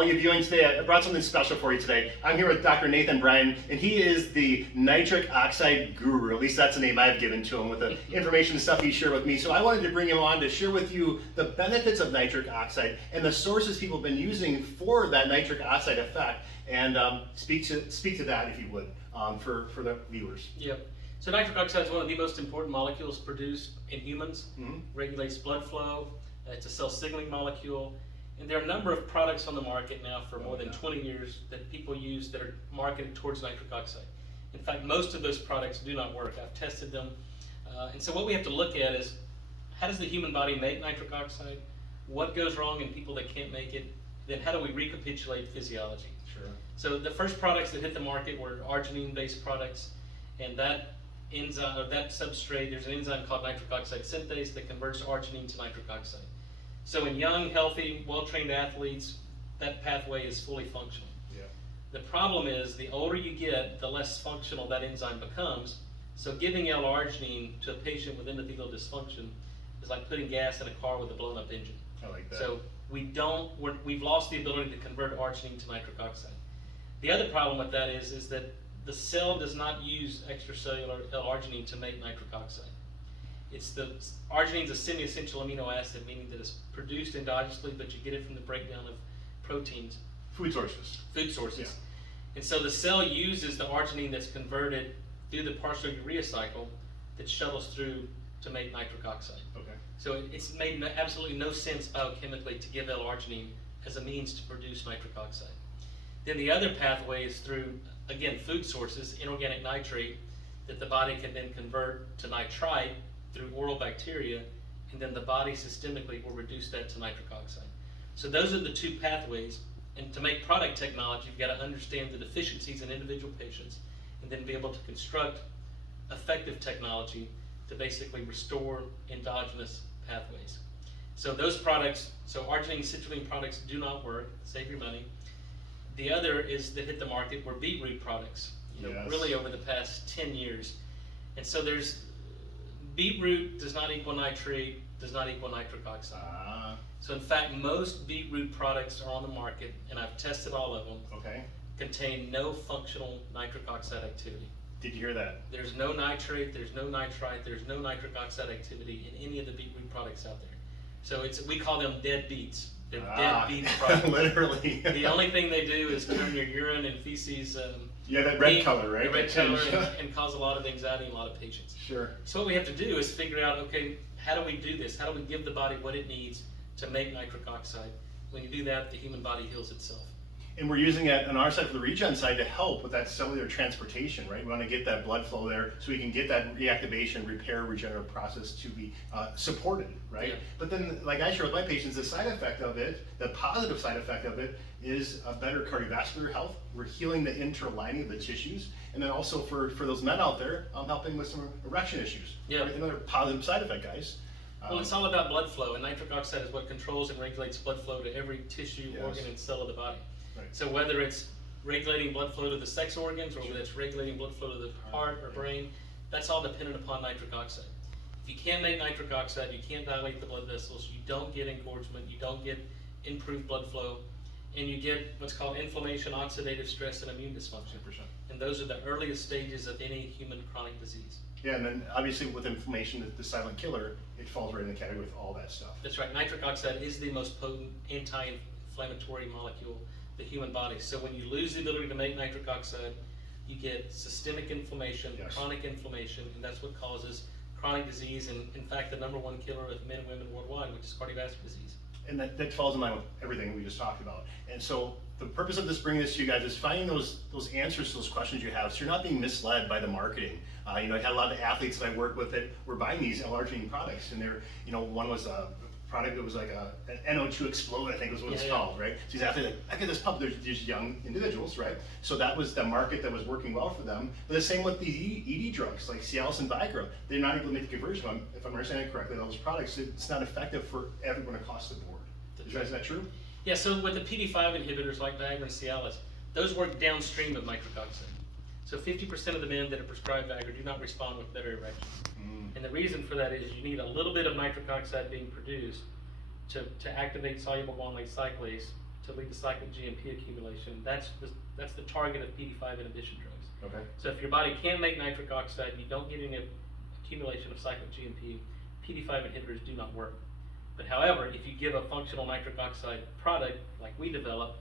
all you viewing today. I brought something special for you today. I'm here with Dr. Nathan Bryan, and he is the Nitric Oxide Guru. At least that's the name I've given to him with the information and stuff he shared with me. So I wanted to bring him on to share with you the benefits of nitric oxide and the sources people have been using for that nitric oxide effect, and speak to that if you would, for the viewers. Yep. So nitric oxide is one of the most important molecules produced in humans. Regulates blood flow. It's a cell signaling molecule. And there are a number of products on the market now for more than 20 years that people use that are marketed towards nitric oxide. In fact, most of those products do not work. I've tested them. And so what we have to look at is, how does the human body make nitric oxide? What goes wrong in people that can't make it? Then how do we recapitulate physiology? Sure. So the first products that hit the market were arginine-based products, and that enzyme, or that substrate, there's an enzyme called nitric oxide synthase that converts arginine to nitric oxide. So in young, healthy, well-trained athletes, that pathway is fully functional. Yeah. The problem is, the older you get, the less functional that enzyme becomes. So giving L-arginine to a patient with endothelial dysfunction is like putting gas in a car with a blown-up engine. I like that. So we've lost the ability to convert arginine to nitric oxide. The other problem with that is that the cell does not use extracellular L-arginine to make nitric oxide. Arginine is a semi-essential amino acid, meaning that it's produced endogenously, but you get it from the breakdown of proteins. Food sources. Food sources. Yeah. And so the cell uses the arginine that's converted through the partial urea cycle that shuttles through to make nitric oxide. Okay. So it's made absolutely no sense biochemically to give L-arginine as a means to produce nitric oxide. Then the other pathway is through, again, food sources, inorganic nitrate, that the body can then convert to nitrite through oral bacteria, and then the body systemically will reduce that to nitric oxide. So those are the two pathways, and to make product technology, you've got to understand the deficiencies in individual patients, and then be able to construct effective technology to basically restore endogenous pathways. So those products, so arginine citrulline products do not work, save your money. The other is that hit the market were beetroot products, Yes. really over the past 10 years. And so beetroot does not equal nitrate, does not equal nitric oxide. So in fact, most beetroot products are on the market, and I've tested all of them, Okay. contain no functional nitric oxide activity. Did you hear that? There's no nitrate, there's no nitrite, there's no nitric oxide activity in any of the beetroot products out there. So we call them dead beets. They're dead beet products. Literally. The only thing they do is turn your urine and feces Yeah, that red pink, color, right? the red That color, tinge. and cause a lot of anxiety in a lot of patients. Sure. So what we have to do is figure out, okay, how do we do this? How do we give the body what it needs to make nitric oxide? When you do that, the human body heals itself. And we're using it on our side, for the regen side, to help with that cellular transportation, right? We want to get that blood flow there so we can get that reactivation, repair, regenerative process to be supported, right? Yeah. But then, like I share with my patients, the side effect of it, the positive side effect of it, is a better cardiovascular health. We're healing the interlining of the tissues. And then also for those men out there, I'm helping with some erection issues. Yeah. Right? Another positive side effect, guys. Well, it's all about blood flow, and nitric oxide is what controls and regulates blood flow to every tissue, Yes. organ, and cell of the body. Right. So whether it's regulating blood flow to the sex organs, or whether it's regulating blood flow to the heart or brain, that's all dependent upon nitric oxide. If you can't make nitric oxide, you can't dilate the blood vessels, you don't get engorgement, you don't get improved blood flow, and you get what's called inflammation, oxidative stress, and immune dysfunction. 100%. And those are the earliest stages of any human chronic disease. Yeah, and then obviously with inflammation, the silent killer, it falls right in the category with all that stuff. That's right. Nitric oxide is the most potent anti-inflammatory molecule in the human body. So when you lose the ability to make nitric oxide, you get systemic inflammation, Yes. chronic inflammation, and that's what causes chronic disease, and in fact the #1 killer of men and women worldwide, which is cardiovascular disease. And that falls in line with everything we just talked about. And so the purpose of this, bringing this to you guys, is finding those answers to those questions you have, so you're not being misled by the marketing. I had a lot of athletes that I work with that were buying these L-arginine products, and they're, one was a product that was like an NO2 Explode, I think was what it's called, right? So these athletes, I get this pump, there's these young individuals, right? So that was the market that was working well for them. But the same with these ED drugs, like Cialis and Viagra. They're not able to make the conversion, if I'm understanding it correctly, those products, it's not effective for everyone across the board. Is that true? Yeah, so with the PD5 inhibitors like Viagra and Cialis, those work downstream of nitric oxide. So 50% of the men that are prescribed Viagra do not respond with better erections. And the reason for that is you need a little bit of nitric oxide being produced to activate soluble guanylate cyclase to lead to cyclic GMP accumulation. That's the target of PD5 inhibition drugs. Okay. So if your body can't make nitric oxide, you don't get any accumulation of cyclic GMP, PD5 inhibitors do not work. But however, if you give a functional nitric oxide product like we develop,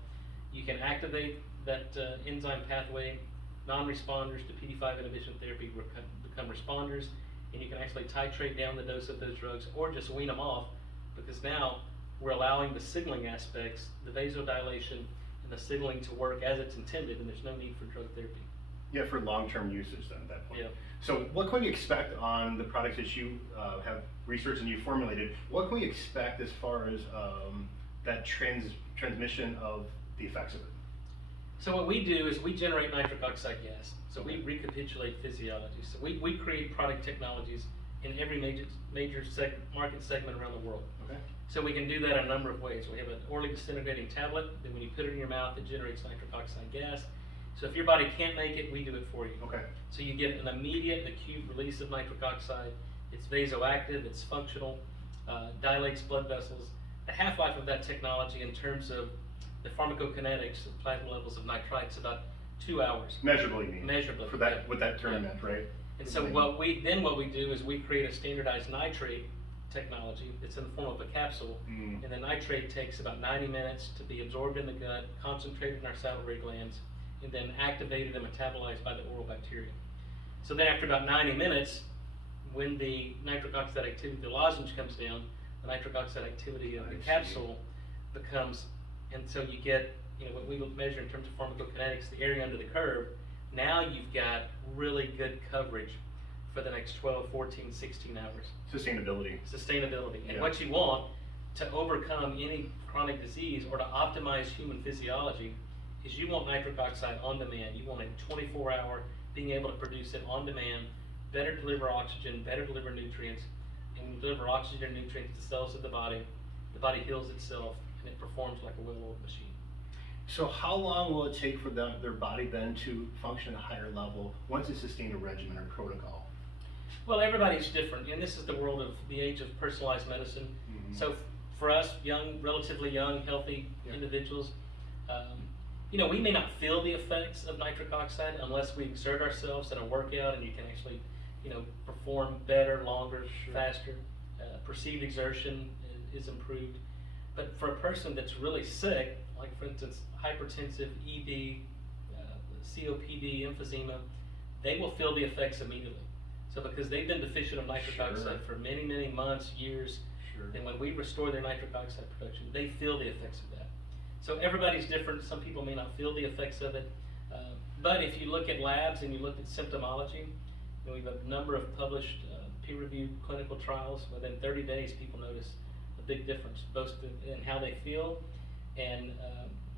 you can activate that enzyme pathway. Non-responders to PD5 inhibition therapy become responders, and you can actually titrate down the dose of those drugs or just wean them off, because now we're allowing the signaling aspects, the vasodilation and the signaling to work as it's intended, and there's no need for drug therapy. Yeah, for long-term usage then at that point. Yeah. So what can we expect on the products that you have researched and you formulated? What can we expect as far as that transmission of the effects of it? So what we do is we generate nitric oxide gas. So we recapitulate physiology. So we create product technologies in every major market segment around the world. Okay. So we can do that in a number of ways. We have an orally disintegrating tablet that when you put it in your mouth, it generates nitric oxide gas. So if your body can't make it, we do it for you. Okay. So you get an immediate acute release of nitric oxide. It's vasoactive, it's functional, dilates blood vessels. The half-life of that technology in terms of the pharmacokinetics of plasma levels of nitrites about 2 hours. Measurably, you mean? Measurably. For that, what that term meant, right? And so what we do is we create a standardized nitrate technology. It's in the form of a capsule, and the nitrate takes about 90 minutes to be absorbed in the gut, concentrated in our salivary glands, and then activated and metabolized by the oral bacteria. So then after about 90 minutes, when the nitric oxide activity of the lozenge comes down, the nitric oxide activity of the capsule becomes, and so you get, what we measure in terms of pharmacokinetics, the area under the curve. Now you've got really good coverage for the next 12, 14, 16 hours. Sustainability. And what you want to overcome any chronic disease or to optimize human physiology is you want nitric oxide on demand. You want a 24-hour being able to produce it on demand, better deliver oxygen, better deliver nutrients, and deliver oxygen and nutrients to cells of the body heals itself, and it performs like a well-oiled machine. So how long will it take for their body then to function at a higher level once it's sustained a regimen or protocol? Well, everybody's different, and this is the world of the age of personalized medicine. So for us, relatively young, healthy individuals, we may not feel the effects of nitric oxide unless we exert ourselves in a workout, and you can actually, perform better, longer, faster. Perceived exertion is improved. But for a person that's really sick, like for instance, hypertensive, ED, COPD, emphysema, they will feel the effects immediately. So because they've been deficient of nitric oxide for many, many months, years, then when we restore their nitric oxide production, they feel the effects of that. So everybody's different. Some people may not feel the effects of it. But if you look at labs and you look at symptomology, we have a number of published peer-reviewed clinical trials. Within 30 days, people notice a big difference, both in how they feel and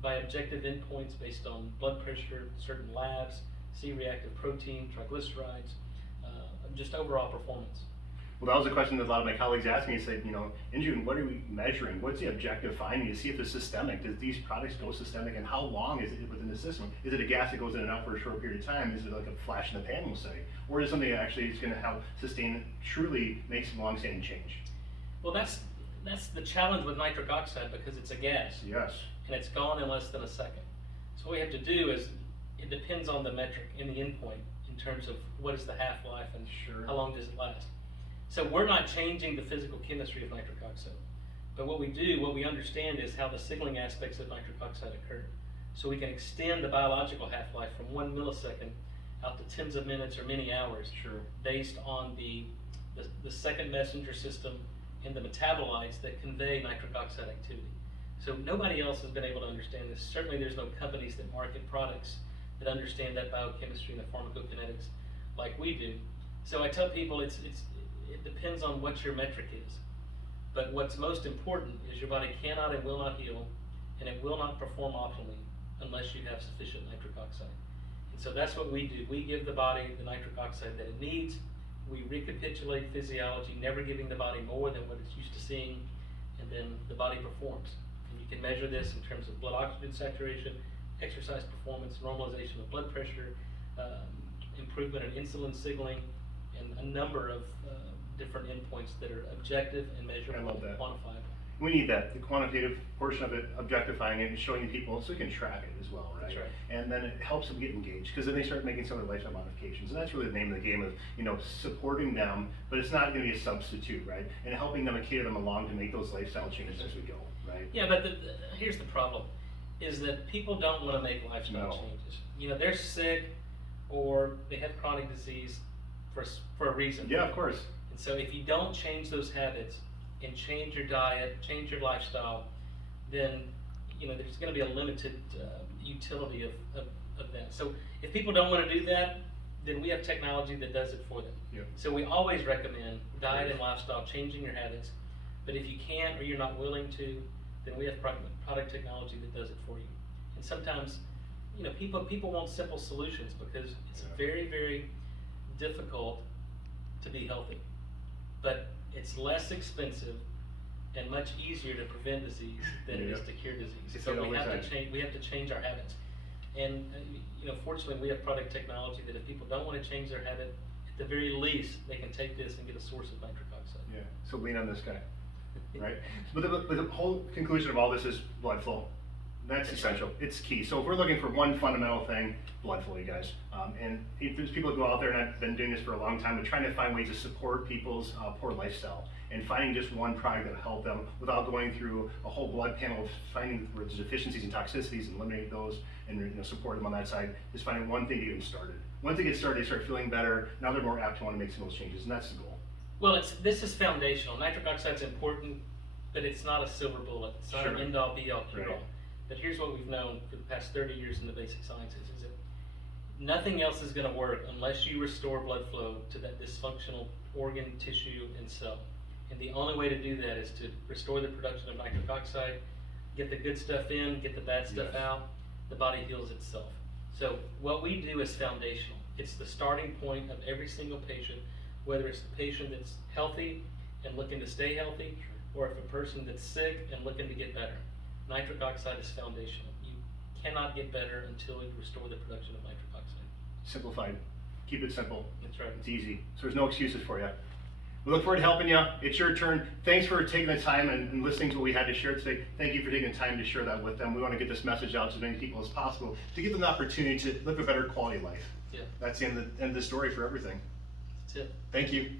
by objective endpoints based on blood pressure, certain labs, C-reactive protein, triglycerides, just overall performance. Well, that was a question that a lot of my colleagues asked me. They said, InJun, what are we measuring? What's the objective finding to see if it's systemic? Does these products go systemic, and how long is it within the system? Is it a gas that goes in and out for a short period of time? Is it like a flash in the pan, we'll say? Or is it something that actually is going to help sustain, truly make some long-standing change? Well, that's the challenge with nitric oxide, because it's a gas. Yes. And it's gone in less than a second. So what we have to do is, it depends on the metric and the endpoint in terms of what is the half-life and how long does it last. So we're not changing the physical chemistry of nitric oxide. But what we understand is how the signaling aspects of nitric oxide occur. So we can extend the biological half-life from 1 millisecond out to tens of minutes or many hours based on the second messenger system and the metabolites that convey nitric oxide activity. So nobody else has been able to understand this. Certainly there's no companies that market products that understand that biochemistry and the pharmacokinetics like we do. So I tell people it depends on what your metric is. But what's most important is your body cannot and will not heal, and it will not perform optimally unless you have sufficient nitric oxide. And so that's what we do. We give the body the nitric oxide that it needs. We recapitulate physiology, never giving the body more than what it's used to seeing, and then the body performs. And you can measure this in terms of blood oxygen saturation, exercise performance, normalization of blood pressure, improvement in insulin signaling, and a number of different endpoints that are objective and measurable and quantifiable. We need that, the quantitative portion of it, objectifying it and showing people so we can track it as well, right? That's right. And then it helps them get engaged, because then they start making some of their lifestyle modifications. And that's really the name of the game of, you know, supporting them, but it's not gonna be a substitute, right? And helping them and cater them along to make those lifestyle changes as we go, right? Yeah, but here's the problem, is that people don't want to make lifestyle No. changes. You know, they're sick or they have chronic disease for a reason. Yeah, of course. And so if you don't change those habits and change your diet, change your lifestyle, then, you know, there's going to be a limited utility of that. So if people don't want to do that, then we have technology that does it for them. Yep. So we always recommend diet and lifestyle, changing your habits. But if you can't or you're not willing to, then we have product technology that does it for you. And sometimes, you know, people want simple solutions because it's very, very difficult to be healthy. But it's less expensive and much easier to prevent disease than it is to cure disease. It's So always we have right. to change. We have to change our habits. And you know, fortunately, we have product technology that if people don't want to change their habit, at the very least, they can take this and get a source of nitric oxide. Yeah, so lean on this guy, right? But the whole conclusion of all this is blood flow. That's essential. It's key. So if we're looking for one fundamental thing, blood flow, you guys. And if there's people that go out there, and I've been doing this for a long time, but trying to find ways to support people's poor lifestyle and finding just one product that will help them without going through a whole blood panel of finding where there's deficiencies and toxicities and eliminate those and, you know, support them on that side. Just finding one thing to get them started. Once they get started, they start feeling better. Now they're more apt to want to make some of those changes, and that's the goal. Well, this is foundational. Nitric oxide is important, but it's not a silver bullet. It's not an Sure. end-all, be-all, cure-all. Right. But here's what we've known for the past 30 years in the basic sciences, is that nothing else is going to work unless you restore blood flow to that dysfunctional organ, tissue, and cell. And the only way to do that is to restore the production of nitric oxide, get the good stuff in, get the bad stuff Yes. out, the body heals itself. So what we do is foundational. It's the starting point of every single patient, whether it's the patient that's healthy and looking to stay healthy, or if a person that's sick and looking to get better. Nitric oxide is foundational. You cannot get better until you restore the production of nitric oxide. Simplified. Keep it simple. That's right. It's easy. So there's no excuses for you. We look forward to helping you. It's your turn. Thanks for taking the time and listening to what we had to share today. Thank you for taking the time to share that with them. We want to get this message out to as many people as possible to give them the opportunity to live a better quality life. Yeah, That's the end of the story for everything. that's it. Thank you.